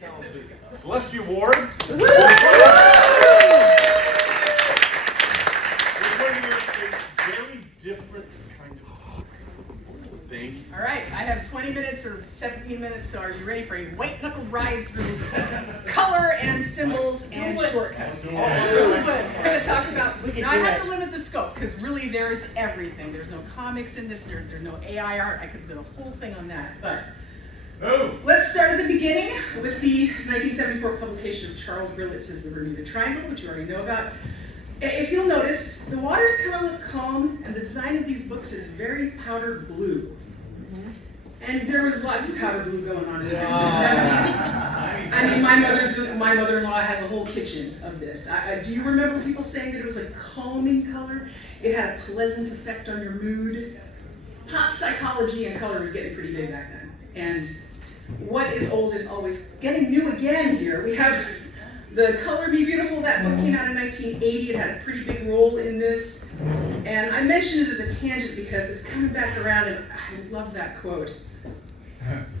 Celestia Award. We're going to do a very different kind of thing. All right, I have 20 minutes or 17 minutes, so are you ready for a white-knuckle ride through color and symbols and shortcuts? We're going to talk about, now I have to limit the scope, because really there's everything. There's no comics in this, there's no AI art. I could have done a whole thing on that, but let's start at the beginning with the 1974 publication of Charles Berlitz's The Bermuda Triangle, which you already know about. If you'll notice, the waters kind of look calm, and the design of these books is very powder blue. And there was lots of powder blue going on in the 1970s. I mean, my mother-in-law has a whole kitchen of this. Do you remember people saying that it was a calming color? It had a pleasant effect on your mood. Pop psychology and color was getting pretty big back then. And what is old is always getting new again here. We have The Color Be Beautiful. That book came out in 1980. It had a pretty big role in this. And I mentioned it as a tangent because it's coming back around, and I love that quote.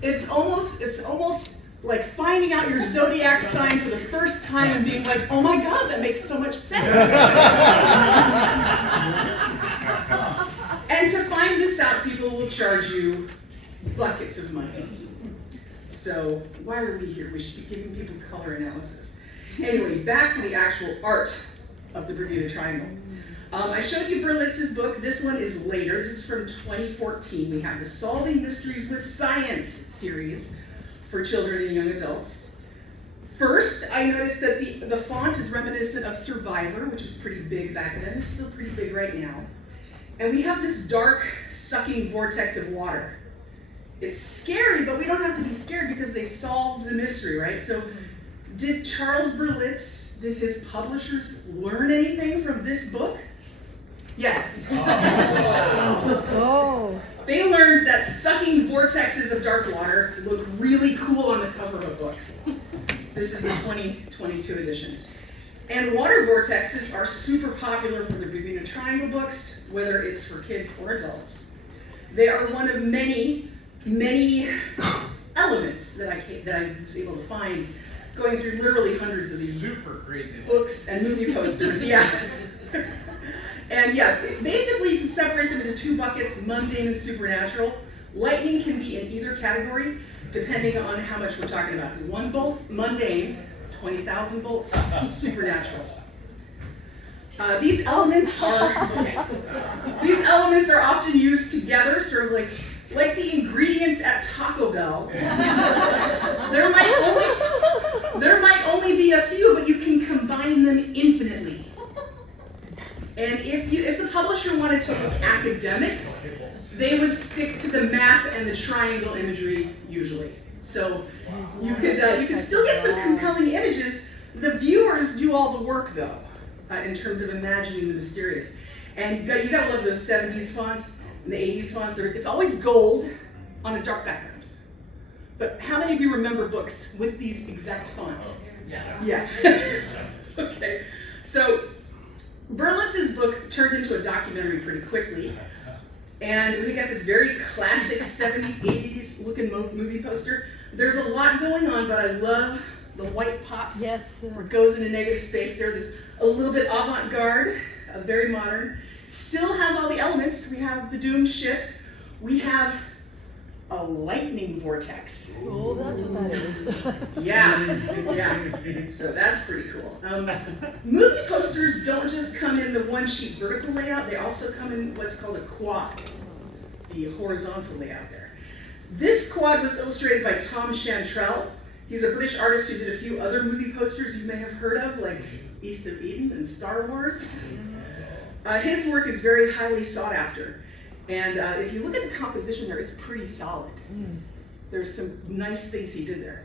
It's almost like finding out your zodiac sign for the first time and being like, oh my God, that makes so much sense. And to find this out, people will charge you buckets of money. So why are we here? We should be giving people color analysis. Anyway, back to the actual art of the Bermuda Triangle. I showed you Berlitz's book. This one is later. This is from 2014. We have the Solving Mysteries with Science series for children and young adults. First, I noticed that the font is reminiscent of Survivor, which was pretty big back then. It's still pretty big right now. And we have this dark, sucking vortex of water. It's scary, but we don't have to be scared because they solved the mystery, right? So did Charles Berlitz, did his publishers learn anything from this book? Yes. Oh. They learned that sucking vortexes of dark water look really cool on the cover of a book. This is the 2022 edition. And water vortexes are super popular for the Bermuda Triangle books, whether it's for kids or adults. They are one of many elements that I was able to find going through literally hundreds of these Super crazy books and movie posters. Yeah. And yeah, basically you can separate them into two buckets, mundane and supernatural. Lightning can be in either category, depending on how much we're talking about. 1 bolt, mundane, 20,000 bolts, supernatural. These elements are often used together, sort of like the ingredients at Taco Bell. There might only be a few, but you can combine them infinitely. And if the publisher wanted to look academic, they would stick to the map and the triangle imagery usually. So you could still get some compelling images. The viewers do all the work though, in terms of imagining the mysterious. And you gotta love the 70s fonts and the 80s fonts. It's always gold on a dark background. But how many of you remember books with these exact fonts? Yeah. Okay. So Berlitz's book turned into a documentary pretty quickly. And we got this very classic 70s, 80s looking movie poster. There's a lot going on, but I love the white pops. Yes. Where it goes into negative space there. This a little bit avant-garde, very modern. Still has all the elements. We have the doomed ship. We have a lightning vortex. Oh, that's what that is. Yeah. So that's pretty cool. Movie posters don't just come in the one sheet vertical layout, they also come in what's called a quad, the horizontal layout there. This quad was illustrated by Tom Chantrell. He's a British artist who did a few other movie posters you may have heard of, like East of Eden and Star Wars. His work is very highly sought after. And if you look at the composition there, it's pretty solid. There's some nice things he did there.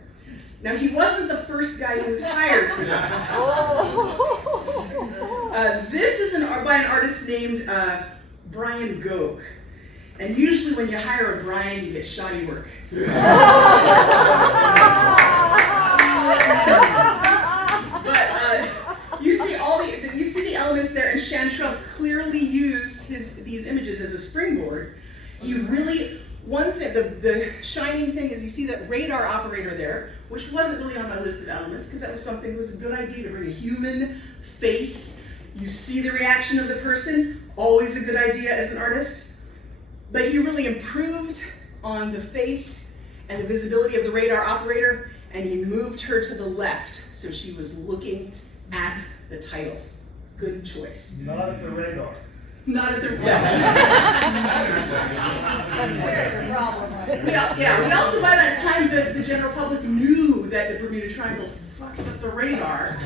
Now, he wasn't the first guy who was hired for this. This is by an artist named Brian Gogue. And usually when you hire a Brian, you get shoddy work. But you see the elements there, and Chantrell clearly used these images as a springboard. He really one thing, the shining thing is you see that radar operator there, which wasn't really on my list of elements because that was something that was a good idea to bring a human face. You see the reaction of the person, always a good idea as an artist. But he really improved on the face and the visibility of the radar operator, and he moved her to the left so she was looking at the title. Good choice. Not at the radar. Not at the Where's your problem? We also by that time the general public knew that the Bermuda Triangle fucked up the radar,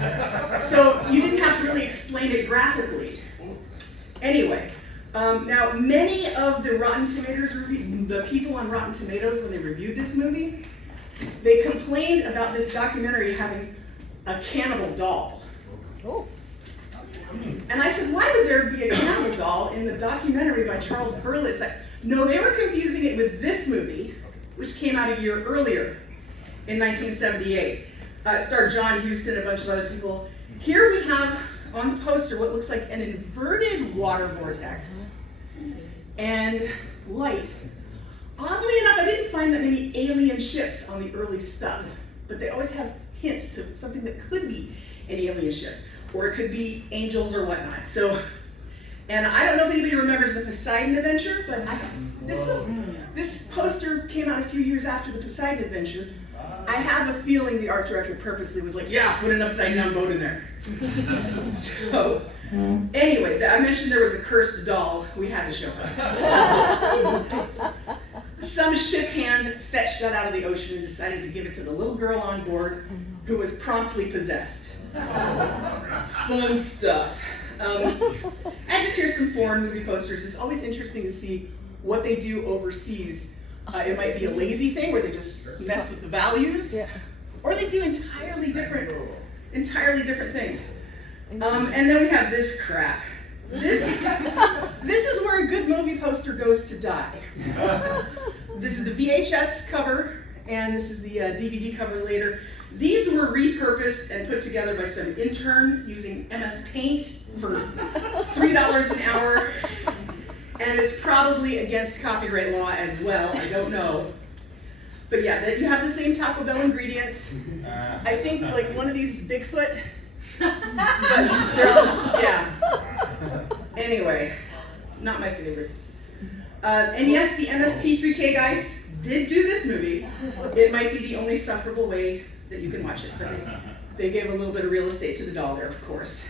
so you didn't have to really explain it graphically. Anyway, now many of the Rotten Tomatoes the people on Rotten Tomatoes when they reviewed this movie, they complained about this documentary having a cannibal doll. Oh. And I said, why would there be a cannibal doll in the documentary by Charles Berlitz? No, they were confusing it with this movie, which came out a year earlier, in 1978. It starred John Huston and a bunch of other people. Here we have on the poster what looks like an inverted water vortex and light. Oddly enough, I didn't find that many alien ships on the early stuff, but they always have hints to something that could be an alien ship, or it could be angels or whatnot. So, and I don't know if anybody remembers the Poseidon Adventure, but this poster came out a few years after the Poseidon Adventure. I have a feeling the art director purposely was like, yeah, put an upside down boat in there. So, anyway, I mentioned there was a cursed doll. We had to show her. Some ship hand fetched that out of the ocean and decided to give it to the little girl on board, who was promptly possessed. Fun stuff. And just here's some foreign movie posters. It's always interesting to see what they do overseas. It might be a lazy thing where they just mess with the values, or they do entirely different things. And then we have this crap. This is where a good movie poster goes to die. This is the VHS cover, and this is the DVD cover later. These were repurposed and put together by some intern using MS Paint for $3 an hour. And it's probably against copyright law as well, I don't know. But yeah, you have the same Taco Bell ingredients. I think like one of these is Bigfoot. But they're all just, yeah. Anyway, not my favorite. And yes, the MST3K guys did do this movie. It might be the only sufferable way that you can watch it, but they gave a little bit of real estate to the doll there, of course.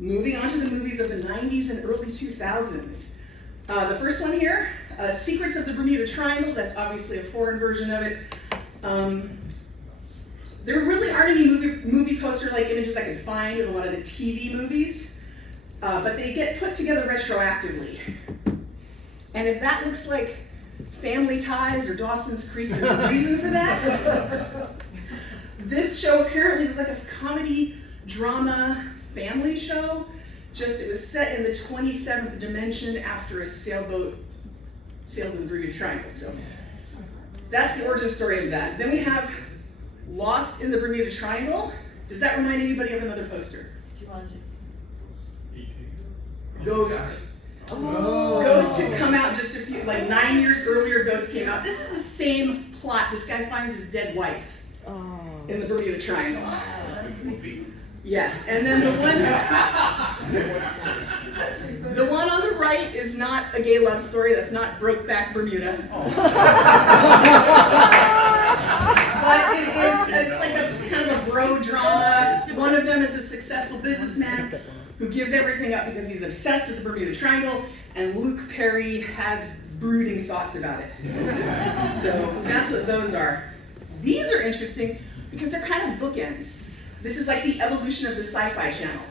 Moving on to the movies of the 90s and early 2000s. The first one here, Secrets of the Bermuda Triangle. That's obviously a foreign version of it. There really aren't any movie poster-like images I could find of a lot of the TV movies, but they get put together retroactively. And if that looks like Family Ties or Dawson's Creek, there's a reason for that. This show apparently was like a comedy drama family show, just it was set in the 27th dimension after a sailboat sailed in the Bermuda Triangle. So that's the origin story of that. Then we have Lost in the Bermuda Triangle. Does that remind anybody of another poster? Ghost. Oh. Ghost had come out just a few, like 9 years earlier, Ghost came out. This is the same plot. This guy finds his dead wife in the Bermuda Triangle. Yes, and then the one on the right is not a gay love story. That's not Brokeback Bermuda. But it's like a kind of a bro drama. One of them is a successful businessman who gives everything up because he's obsessed with the Bermuda Triangle, and Luke Perry has brooding thoughts about it. So that's what those are. These are interesting because they're kind of bookends. This is like the evolution of the Sci-Fi Channel.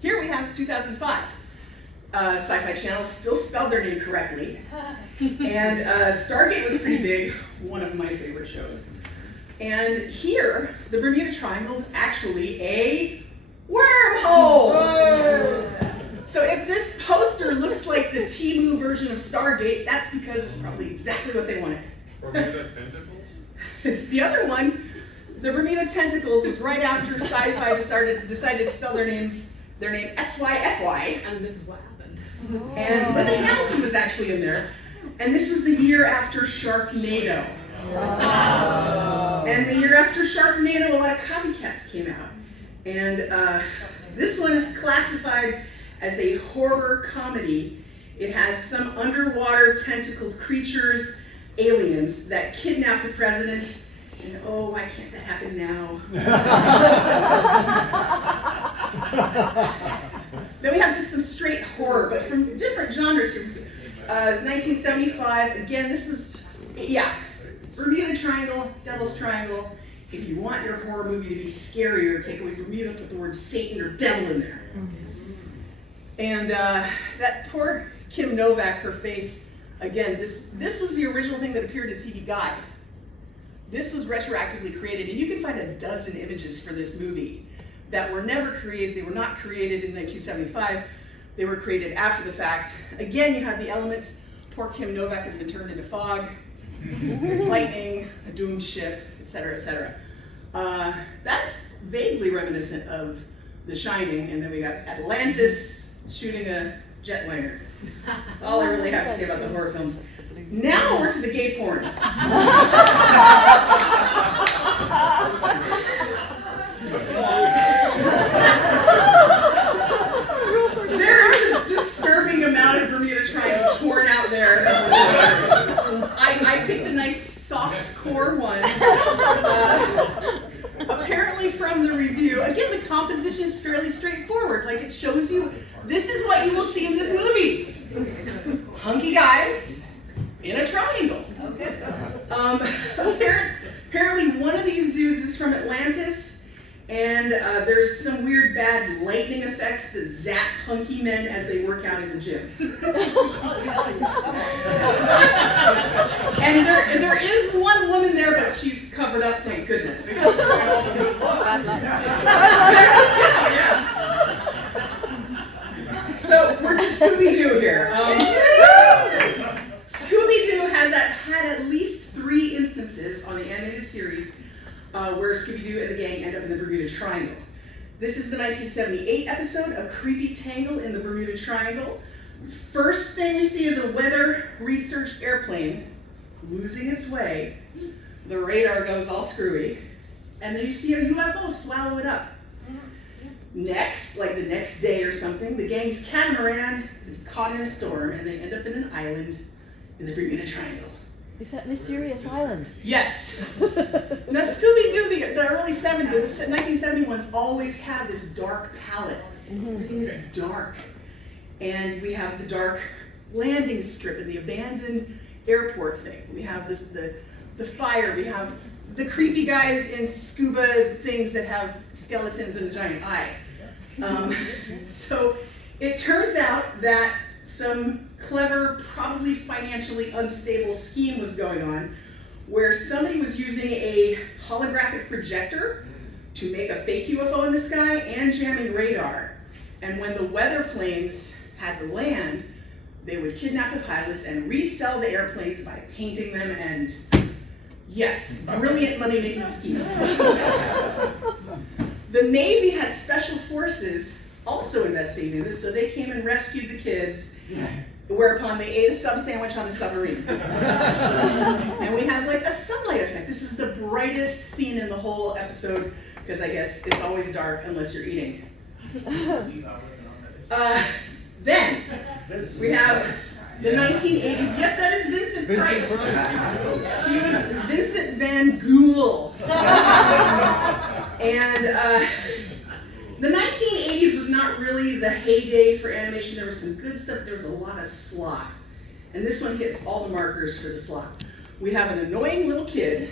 Here we have 2005. Sci-Fi Channel still spelled their name correctly. And Stargate was pretty big, one of my favorite shows. And here, the Bermuda Triangle is actually a wormhole! So if this poster looks like the Temu version of Stargate, that's because it's probably exactly what they wanted. Bermuda tentacles? It's the other one. The Bermuda Tentacles was right after Sci-Fi decided to spell their name SYFY. And this is what happened. And Linda Hamilton was actually in there. And this was the year after Sharknado. And the year after Sharknado, a lot of copycats came out. And this one is classified as a horror comedy. It has some underwater tentacled creatures, aliens, that kidnap the president. And oh, why can't that happen now? Then we have just some straight horror, but from different genres here. 1975, again, this was, yeah, Bermuda Triangle, Devil's Triangle. If you want your horror movie to be scarier, take away Bermuda, put the word Satan or devil in there. And that poor Kim Novak, her face, again, this was the original thing that appeared in TV Guide. This was retroactively created, and you can find a dozen images for this movie that were never created. They were not created in 1975. They were created after the fact. Again, you have the elements. Poor Kim Novak has been turned into fog. There's lightning, a doomed ship, etc., etc. That's vaguely reminiscent of The Shining, and then we got Atlantis shooting a jetliner. That's all I really have to say about the horror films. Now we're to the gay porn. There is a disturbing amount of Bermuda Triangle porn out there. I picked a nice soft core one. Apparently from the review, again, the composition is fairly straightforward. Like, it shows you, this is what you will see in this movie. Hunky guys in a triangle. Okay. Apparently one of these dudes is from Atlantis, and there's some weird bad lightning effects that zap hunky men as they work out in the gym. And there is one woman there, but she's covered up, thank goodness. Yeah. So we're to Scooby-Doo here. Scooby-Doo has had at least 3 instances on the animated series where Scooby-Doo and the gang end up in the Bermuda Triangle. This is the 1978 episode, A Creepy Tangle in the Bermuda Triangle. First thing we see is a weather research airplane losing its way. The radar goes all screwy. And then you see a UFO swallow it up. Next, like the next day or something, the gang's catamaran is caught in a storm and they end up in an island in the Bermuda Triangle. Is that Mysterious Island? Yes. Now Scooby-Doo, the early 70s, the 1971s always had this dark palette. Everything is dark. And we have the dark landing strip and the abandoned airport thing. We have this, the fire, we have the creepy guys in scuba things that have skeletons and a giant eye. So it turns out that some clever, probably financially unstable scheme was going on where somebody was using a holographic projector to make a fake UFO in the sky and jamming radar. And when the weather planes had to land, they would kidnap the pilots and resell the airplanes by painting them, and yes, brilliant money-making scheme. The Navy had special forces also investigating this, so they came and rescued the kids, whereupon they ate a sub sandwich on a submarine. And we have like a sunlight effect. This is the brightest scene in the whole episode, because I guess it's always dark unless you're eating. Then we have the 1980s. Yes, that is Vincent Price. He was Vincent Van Gogh. And the 1980s was not really the heyday for animation. There was some good stuff. There was a lot of slop. And this one hits all the markers for the slop. We have an annoying little kid,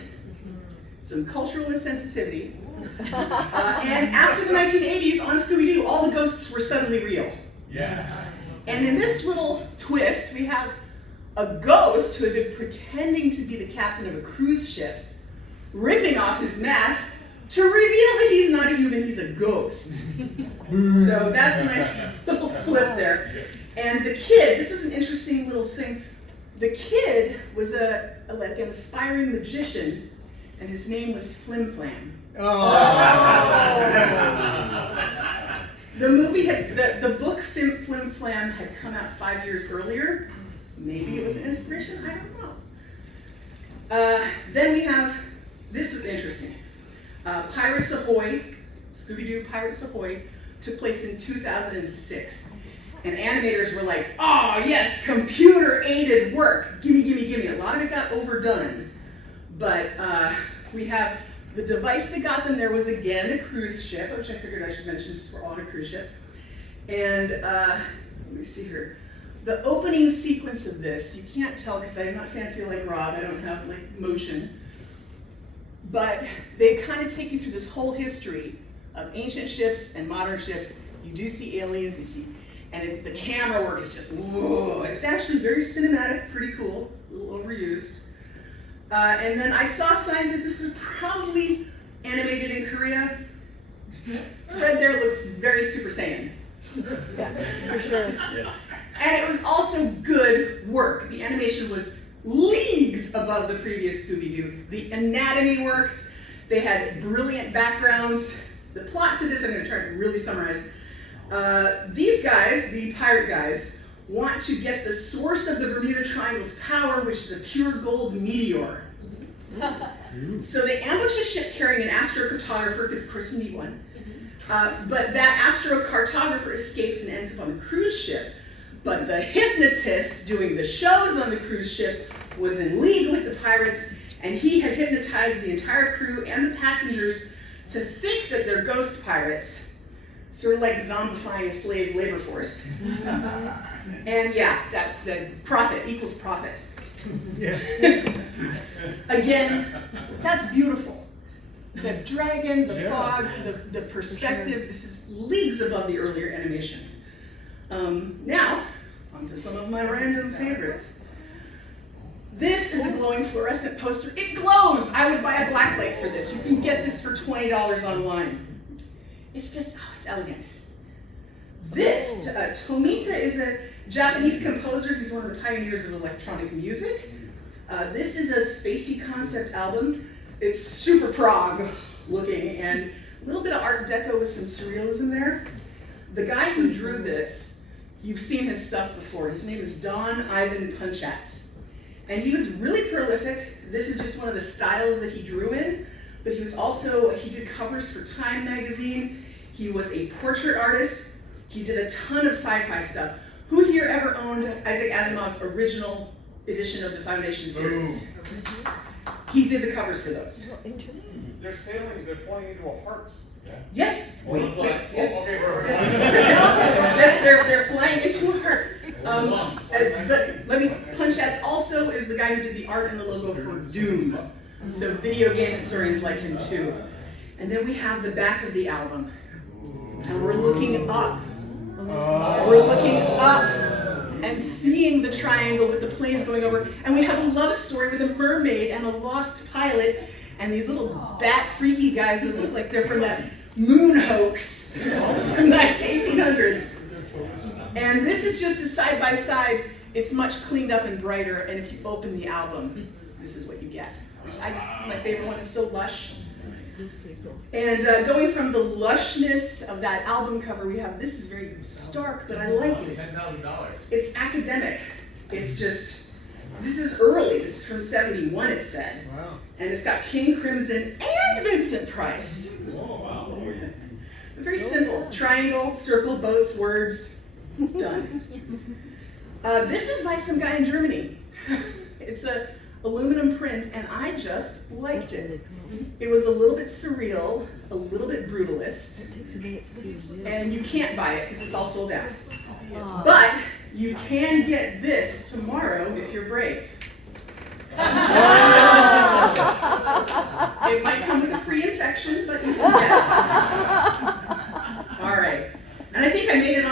some cultural insensitivity, and after the 1980s on Scooby-Doo, all the ghosts were suddenly real. Yeah. And in this little twist, we have a ghost who had been pretending to be the captain of a cruise ship, ripping off his mask to reveal that he's not a human, he's a ghost. So that's a nice little flip there. And the kid, this is an interesting little thing. The kid was like an aspiring magician, and his name was Flim Flam. The movie the book Flim Flam had come out 5 years earlier, Maybe it was an inspiration, I don't know. Then we have, this is interesting. Pirates Ahoy, Scooby-Doo Pirates Ahoy, took place in 2006. And animators were like, oh yes, computer-aided work. Gimme, gimme, gimme. A lot of it got overdone. But we have the device that got them there was again a cruise ship, which I figured I should mention since we're on a cruise ship. And let me see here. The opening sequence of this, you can't tell because I'm not fancy like Rob, I don't have like motion. But they kind of take you through this whole history of ancient ships and modern ships. You do see aliens, you see, and the camera work is just, whoa. It's actually very cinematic, pretty cool, a little overused. And then I saw signs that this was probably animated in Korea. Fred there looks very Super Saiyan. Yeah, for sure. Yes. And it was also good work. The animation was leagues above the previous Scooby-Doo. The anatomy worked. They had brilliant backgrounds. The plot to this, I'm going to try to really summarize. These guys, the pirate guys, want to get the source of the Bermuda Triangle's power, which is a pure gold meteor. So they ambush a ship carrying an astrocartographer, because of course you need one. But that astrocartographer escapes and ends up on the cruise ship. But the hypnotist doing the shows on the cruise ship was in league with the pirates, and he had hypnotized the entire crew and the passengers to think that they're ghost pirates, sort of like zombifying a slave labor force. And yeah, the profit equals profit. Yeah. Again, that's beautiful. The dragon, the Yeah. fog, the perspective, this is leagues above the earlier animation. Now, onto some of my random favorites. This is a glowing fluorescent poster. It glows! I would buy a blacklight for this. You can get this for $20 online. It's just, oh, it's elegant. This, Tomita is a Japanese composer who's one of the pioneers of electronic music. This is a spacey concept album. It's super prog looking and a little bit of Art Deco with some surrealism there. The guy who drew this, you've seen his stuff before. His name is Don Ivan Punchatz. And he was really prolific. This is just one of the styles that he drew in, but he was also, he did covers for Time magazine. He was a portrait artist. He did a ton of sci-fi stuff. Who here ever owned Isaac Asimov's original edition of the Foundation series? He did the covers for those. Oh, interesting. They're sailing, they're flying into a heart. Yes, wait, yes. Okay, Yes, they're flying into a heart. But let me, Punchatz also is the guy who did the art and the logo for Doom. So video game historians like him too. And then we have the back of the album. And we're looking up. We're looking up and seeing the triangle with the planes going over. And we have a love story with a mermaid and a lost pilot and these little bat freaky guys that look like they're from that moon hoax from the 1800s. And this is just a side by side. It's much cleaned up and brighter. And if you open the album, this is what you get. Which my favorite one is so lush. And going from the lushness of that album cover, we have, this is very stark, but I like it. $10,000. It's academic. It's just, this is early. This is from 71, it said. Wow. And it's got King Crimson and Vincent Price. Oh, wow. Very simple. Triangle, circle, boats, words. Done. This is by some guy in Germany. It's a aluminum print, and I just liked it. It was a little bit surreal, a little bit brutalist, It takes a minute to see the and you can't buy it because it's all sold out. Oh. But you can get this tomorrow if you're brave. It might come with a free infection, but you can get it. All right. And I think I made it